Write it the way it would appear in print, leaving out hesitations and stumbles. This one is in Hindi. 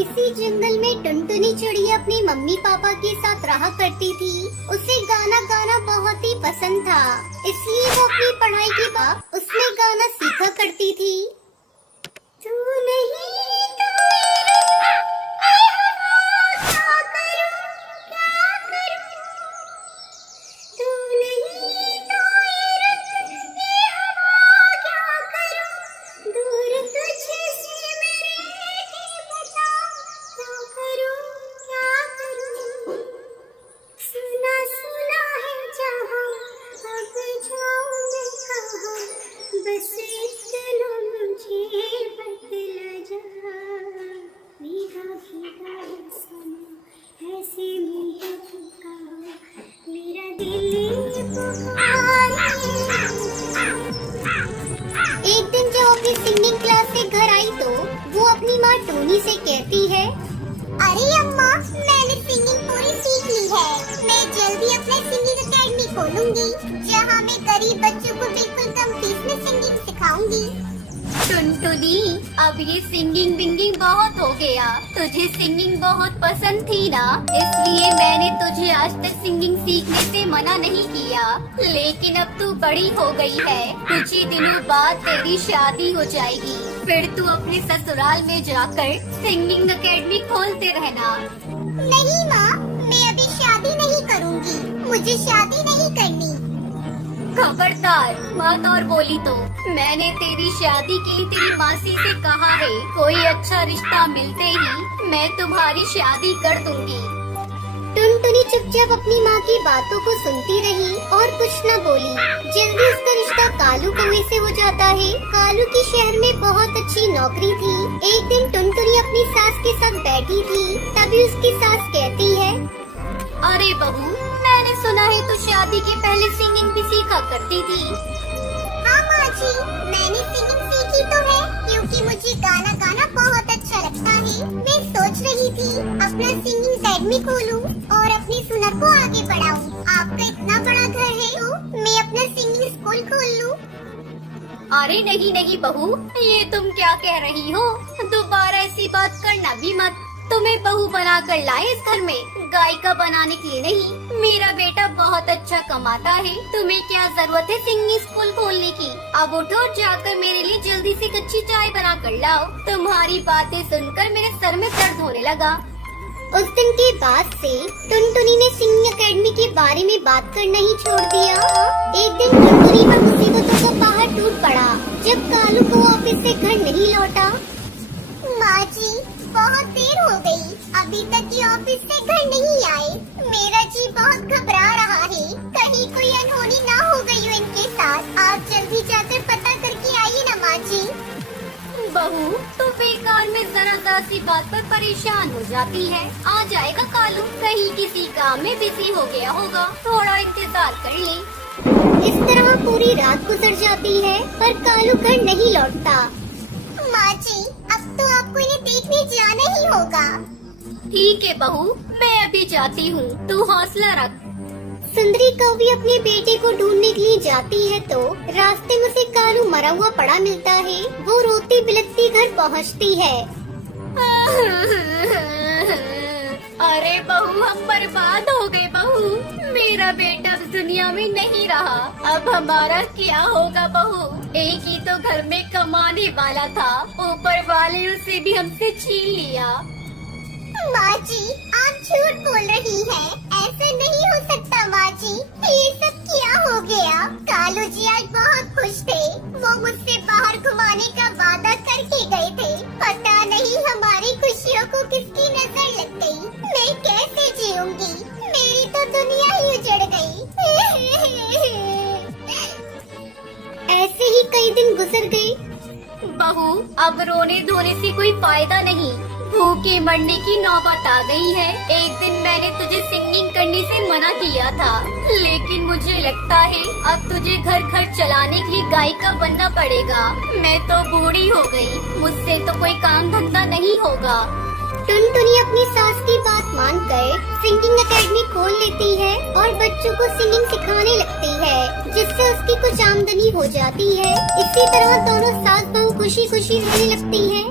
किसी जंगल में टुनटुनी चिड़िया अपनी मम्मी पापा के साथ रहा करती थी। उसे गाना गाना बहुत ही पसंद था, इसलिए वो अपनी पढ़ाई के बाद उसमें गाना सीखा करती थी। तू नहीं तो एक दिन जब अपनी सिंगिंग क्लास से घर आई तो वो अपनी माँ टोनी से कहती है, अरे अम्मा, मैंने सिंगिंग पूरी सीख ली है। मैं जल्दी अपना सिंगिंग अकेडमी खोलूंगी, जहाँ मैं गरीब बच्चों को बिल्कुल कम फीस में सिंगिंग सिखाऊंगी। टुनटुनी, अब ये सिंगिंग बिंगिंग बहुत हो गया। तुझे सिंगिंग बहुत पसंद थी ना, इसलिए मैंने तुझे आज तक सिंगिंग सीखने से मना नहीं किया। लेकिन अब तू बड़ी हो गई है, कुछ ही दिनों बाद तेरी शादी हो जाएगी, फिर तू अपने ससुराल में जाकर सिंगिंग अकेडमी खोलते रहना। नहीं माँ, मैं अभी शादी नहीं करूँगी, मुझे शादी नहीं करनी। खबरदार, मत और बोली तो मैंने तेरी शादी के लिए तेरी मासी से कहा है, कोई अच्छा रिश्ता मिलते ही मैं तुम्हारी शादी कर दूंगी। टुनटुनी चुपचाप अपनी माँ की बातों को सुनती रही और कुछ न बोली। जल्दी उसका रिश्ता कालू कौवे से हो जाता है। कालू की शहर में बहुत अच्छी नौकरी थी। एक दिन टुनटुनी अपनी सास के साथ बैठी थी, तभी उसकी सास कहती है, अरे बहू, मैंने सुना है तू शादी के पहले सिंगिंग भी सीखा करती थी। हाँ माँ जी, मैंने सिंगिंग सीखी तो है, क्योंकि मुझे गाना गाना बहुत अच्छा लगता है। मैं सोच रही थी अपना सिंगिंग अकेडमी खोलूं और अपनी सुनर को आगे बढ़ाऊं। आपका इतना बड़ा घर है तो मैं अपना सिंगिंग स्कूल खोल लूं। अरे नहीं नहीं बहू, ये तुम क्या कह रही हो? दोबारा ऐसी बात करना भी मत। तुम्हें बहू बना कर लाए इस घर में, गायिका बनाने के लिए नहीं। मेरा बेटा बहुत अच्छा कमाता है, तुम्हें क्या जरूरत है सिंगिंग स्कूल खोलने की? अब उठो और जाकर मेरे लिए जल्दी से कच्ची चाय बना कर लाओ। तुम्हारी बातें सुनकर मेरे सर में दर्द होने लगा। उस दिन के बाद से टुनटुनी ने सिंगिंग अकेडमी के बारे में बात करना ही छोड़ दिया। एक दिन टुनटुनी पर मुसीबतों का पहाड़ टूट पड़ा जब कालू को ऑफिस से घर नहीं लौटा। माँ जी, बहुत देर हो गई, अभी तक ये ऑफिस से घर नहीं आए। मेरा जी बहुत घबरा रहा है, कहीं कोई अनहोनी ना हो गई हो इनके साथ। आप जल्दी जाकर पता करके आइए ना माँ जी। बहू, तो बेकार में जरा सी बात पर परेशान हो जाती है। आ जाएगा कालू, कहीं किसी काम में बिजी हो गया होगा, थोड़ा इंतजार कर ले। इस तरह पूरी रात गुजर जाती है पर कालू घर नहीं लौटता। माँ जी, अब तो आपको इन्हें देखने जाना ही होगा। ठीक है बहू, मैं अभी जाती हूँ, तू हौसला रख। सुंदरी कौवी अपने बेटे को ढूंढने के लिए जाती है तो रास्ते में उसे कालू मरा हुआ पड़ा मिलता है। वो रोती बिलखती घर पहुँचती है। अरे बहू, हम बर्बाद हो गए बहू, मेरा बेटा इस दुनिया में नहीं रहा, अब हमारा क्या होगा बहू? एक ही तो घर में कमाने वाला था, ऊपर वाले उसे भी हमसे छीन लिया। माँ जी, आप झूठ बोल रही हैं, ऐसा नहीं हो सकता माँ जी, ये सब क्या हो गया? कालू जी आज बहुत खुश थे, वो मुझसे बाहर घुमाने का वादा करके गए थे। पता नहीं हमारी खुशियों को किसकी नजर लग गई। मैं कैसे जीऊंगी, मेरी तो दुनिया ही उजड़ गई। ऐसे ही कई दिन गुजर गए। बहू, अब रोने धोने से कोई फायदा नहीं, भूखे मरने की नौबत आ गई है। एक दिन मैंने तुझे सिंगिंग करने से मना किया था, लेकिन मुझे लगता है अब तुझे घर खर्च चलाने के लिए गायिका बनना पड़ेगा। मैं तो बूढ़ी हो गई, मुझसे तो कोई काम धंधा नहीं होगा। टुनटुनी अपनी सास की बात मानकर सिंगिंग अकेडमी खोल लेती है और बच्चों को सिंगिंग सिखाने लगती है, जिससे उसकी कुछ आमदनी हो जाती है। इसी तरह दोनों सास बहू खुशी खुशी रहने लगती हैं।